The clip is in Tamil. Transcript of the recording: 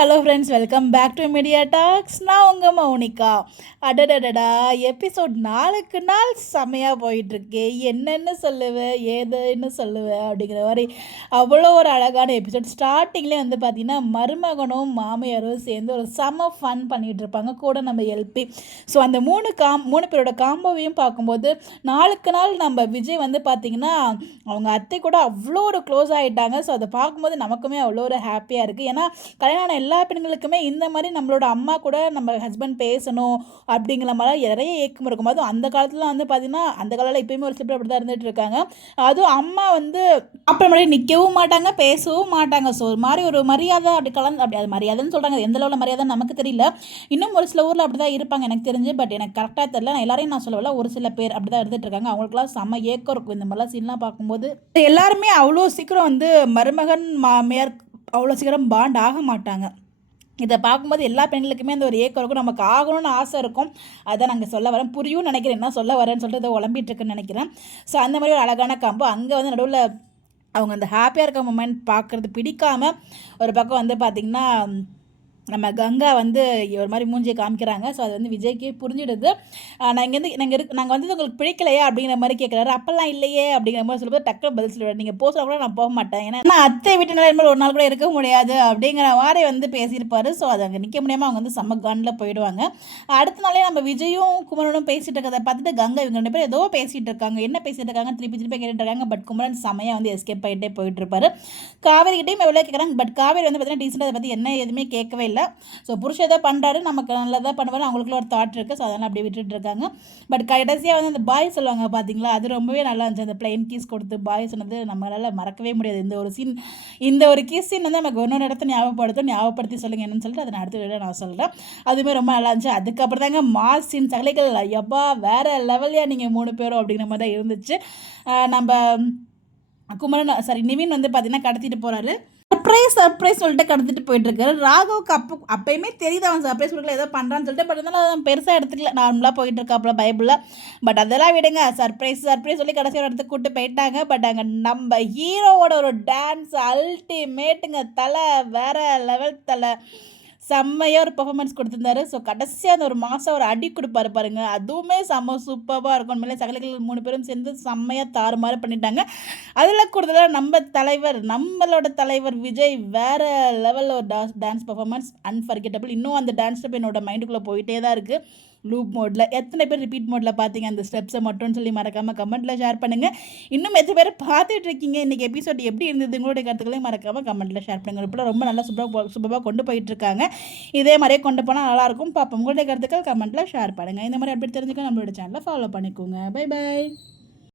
Hello friends, welcome back to Media Talks. நான் உங்கள் மௌனிகா. அடடடடா, எபிசோட் நாளுக்கு நாள் செம்மையாக போயிட்டுருக்கு. என்னென்னு சொல்லுவேன், ஏதுன்னு சொல்லுவேன் அப்படிங்கிற மாதிரி அவ்வளோ ஒரு அழகான எபிசோட். ஸ்டார்டிங்லேயே வந்து பார்த்திங்கன்னா மருமகனும் மாமியாரும் சேர்ந்து ஒரு செம ஃபன் பண்ணிகிட்டு இருப்பாங்க, கூட நம்ம எல்பி. ஸோ அந்த மூணு பேரோட காம்போவையும் பார்க்கும்போது நாளுக்கு நாள் நம்ம விஜய் வந்து பார்த்திங்கன்னா அவங்க அத்தை கூட அவ்வளோ ஒரு க்ளோஸ் ஆகிட்டாங்க. ஸோ அதை பார்க்கும்போது நமக்குமே அவ்வளோ ஒரு ஹாப்பியாக இருக்குது. ஏன்னா கல்யாணம் எல்லா பெண்களுக்குமே இந்த மாதிரி நம்மளோட அம்மா கூட நம்ம ஹஸ்பண்ட் பேசணும் அப்படிங்கிற மாதிரி நிறைய ஏக்கம் இருக்கும். அதுவும் அந்த காலத்தில் வந்து பார்த்திங்கன்னா அந்த காலத்தில் இப்போயுமே ஒரு சில பேர் அப்படி தான் இருந்துகிட்டு இருக்காங்க. அதுவும் அம்மா வந்து அப்புறமேலே நிற்கவும் மாட்டாங்க, பேசவும் மாட்டாங்க. ஸோ ஒரு மாதிரி ஒரு மரியாதை அப்படி கலந்து அப்படி அது மரியாதைன்னு சொல்கிறாங்க, எந்த அளவில் மரியாதை நமக்கு தெரியல. இன்னும் ஒரு சில ஊரில் அப்படி தான் இருப்பாங்க எனக்கு தெரிஞ்சு. பட் எனக்கு கரெக்டாக தெரியல. நான் எல்லாரையும் நான் சொல்லவில்லை, ஒரு சில பேர் அப்படி தான் இருந்துகிட்டு இருக்காங்க. அவங்களுக்குலாம் செம்ம ஏக்கம் இருக்கும் இந்த மாதிரிலாம் சீன்லாம் பார்க்கும்போது. எல்லாருமே அவ்வளோ சீக்கிரம் வந்து மருமகன் மாமியார் அவ்வளோ சீக்கிரம் பாண்ட் ஆக மாட்டாங்க. இதை பார்க்கும்போது எல்லா பெண்களுக்குமே அந்த ஒரு ஏக்கம் இருக்கும், நமக்கு ஆகணும்னு ஆசை இருக்கும். அதான் நாங்கள் சொல்ல வரேன், புரியும் நினைக்கிறேன், என்ன சொல்ல வரேன்னு சொல்லிட்டு இதை உளம்பிட்டு இருக்குன்னு நினைக்கிறேன். ஸோ அந்த மாதிரி ஒரு அழகான காம்போ. அங்கே வந்து நடுவில் அவங்க அந்த ஹாப்பியாக இருக்க மூமெண்ட் பார்க்குறது பிடிக்காமல் ஒரு பக்கம் வந்து பார்த்திங்கன்னா நம்ம கங்கா வந்து ஒரு மாதிரி மூஞ்சியை காமிக்கிறாங்க. ஸோ அது வந்து விஜய்க்கு புரிஞ்சிடுது. நாங்கள் வந்து உங்களுக்கு பிடிக்கலையா அப்படிங்கிற மாதிரி கேட்குறாரு. அப்போல்லாம் இல்லையே அப்படிங்கிற மாதிரி சொல்லும்போது டக்குனு பதில் சொல்லுவார், நீங்கள் போஸ்ட் கூட நான் போக மாட்டேன், ஏன்னா அத்தை வீட்டுனால மாதிரி ஒரு நாள் கூட இருக்க முடியாது அப்படிங்கிற மாதிரி வந்து பேசியிருப்பார். ஸோ அது அங்கே நிற்க முடியாமல் அவங்க வந்து செம்ம கன்னில் போயிடுவாங்க. அடுத்த நாளே நம்ம விஜயும் குமரனும் பேசிகிட்டு இருக்கிறத பார்த்துட்டு கங்கா இவங்க 2 பேர் ஏதோ பேசிகிட்டு இருக்காங்க, என்ன பேசிகிட்டு இருக்காங்க திருப்பி கேட்டுட்டு இருக்காங்க. பட் குமரன் செம்மையாக வந்து எஸ்கேப் ஆகிட்டே போயிட்டு இருப்பாரு. காவேரி கிட்டையும் எவ்வளோ கேட்குறாங்க. பட் காவேரி வந்து பார்த்தீங்கன்னா டீசெண்டாக அதை பற்றி என்ன எதுவுமே கேட்கவே இல்லை. ஸோ புருஷன் எதாவது பண்ணுறாரு, நமக்கு நல்லதாக பண்ணுவார், அவங்களுக்குள்ள ஒரு தாட் இருக்குது. ஸோ அதெல்லாம் அப்படியே விட்டுட்டு இருக்காங்க. பட் கடைசியாக வந்து அந்த பாய் சொல்லுவாங்க பார்த்தீங்களா, அது ரொம்பவே நல்லா இருந்துச்சு. அந்த பிளைன் கீஸ் கொடுத்து பாய் சொன்னது நம்மளால் மறக்கவே முடியாது. இந்த ஒரு கீஸ் சீன் வந்து நமக்கு இன்னொரு இடத்த ஞாபகப்படுத்தி சொல்லுங்கள் என்னன்னு சொல்லிட்டு அதை நான் அடுத்த வீடியோ நான் சொல்கிறேன். அதுவுமே ரொம்ப நல்லா இருந்துச்சு. அதுக்கப்புறம் தாங்க மாஸ் சீன் சகலைகள் எப்பா வேறு லெவல்லையாக நீங்கள் 3 பேரும் அப்படிங்கிற மாதிரி தான் இருந்துச்சு. நம்ம நிவின் வந்து பார்த்தீங்கன்னா கடத்திட்டு போகிறாரு. சர்ப்ரைஸ் சொல்லிட்டு கடத்திட்டு போயிட்டுருக்காரு. ராகவுக்கு அப்பயுமே தெரியுது அவன் சர்ப்ரைஸ் கொடுக்கல, ஏதோ பண்ணுறான்னு சொல்லிட்டு. பட் இருந்தாலும் அதை பெருசாக எடுத்துக்கல, நார்மலாக போயிட்டு இருக்காப்புல பைபிளில். பட் அதெல்லாம் விடுங்க, சர்ப்ரைஸ் சொல்லி கடைசி ஒரு இடத்துக்கு கூப்பிட்டு போயிட்டாங்க. பட் அங்கே நம்ம ஹீரோவோட ஒரு டான்ஸ் அல்டிமேட்டுங்க, தலை வேற லெவல், தலை செம்மையாக ஒரு பெர்ஃபார்மன்ஸ் கொடுத்துருந்தாரு. ஸோ கடைசியாக அந்த ஒரு மாதம் ஒரு அடி கொடுப்பாரு பாருங்க, அதுவுமே செம்ம சூப்பராக இருக்கும். உண்மையிலே சகலைகள் 3 பேரும் சேர்ந்து செம்மையாக தாறுமாறு பண்ணிட்டாங்க. அதில் கூடுதலாக நம்மளோட தலைவர் விஜய் வேறு லெவலில் ஒரு டான்ஸ் பெர்ஃபார்மன்ஸ் அன்ஃபர்கெட்டபிள். இன்னும் அந்த டான்ஸ் ஸ்டெப் என்னோட மைண்டுக்குள்ளே போயிட்டே தான் இருக்குது லூப் மோடில். எத்தனை பேர் ரிப்பீட் மோடில் பார்த்தீங்க அந்த ஸ்டெப்ஸை மட்டும்னு சொல்லி மறக்காமல் கமெண்ட்டில் ஷேர் பண்ணுங்கள். இன்னும் எத்தனை பேர் பார்த்துட்டு இருக்கீங்க, இன்றைக்கி எபிசோட் எப்படி இருந்தது, உங்களுடைய கருத்துக்களையும் மறக்காமல் கமெண்ட்டில் ஷேர் பண்ணுங்கள். இப்போ ரொம்ப நல்லா சூப்பராக கொண்டு போயிட்டுருக்காங்க. இதே மாதிரியே கொண்டு போனால் நல்லாயிருக்கும். பார்ப்போம். உங்களுடைய கருத்துக்கள் கமெண்ட்டில் ஷேர் பண்ணுங்கள். இந்த மாதிரி அப்படி தெரிஞ்சுக்க நம்மளோட சேனலை ஃபாலோ பண்ணிக்கோங்க. பை.